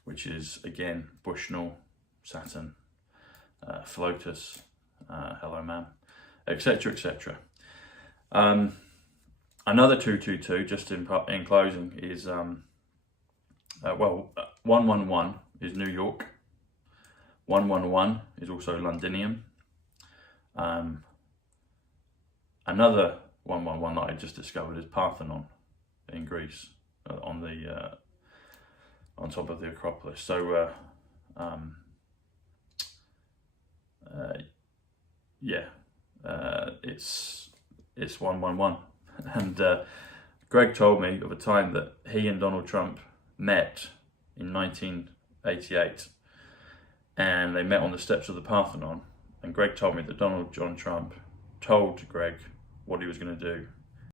which is again Bushnell, Saturn, Flotus, Hello Man, etc., etc. Another 222, just in closing, is 111 is New York. 111 is also Londinium. Another 111 that I just discovered is Parthenon in Greece, on top of the Acropolis. So it's 111. And Greg told me of a time that he and Donald Trump met in 1988, and they met on the steps of the Parthenon. And Greg told me that Donald John Trump told Greg what he was going to do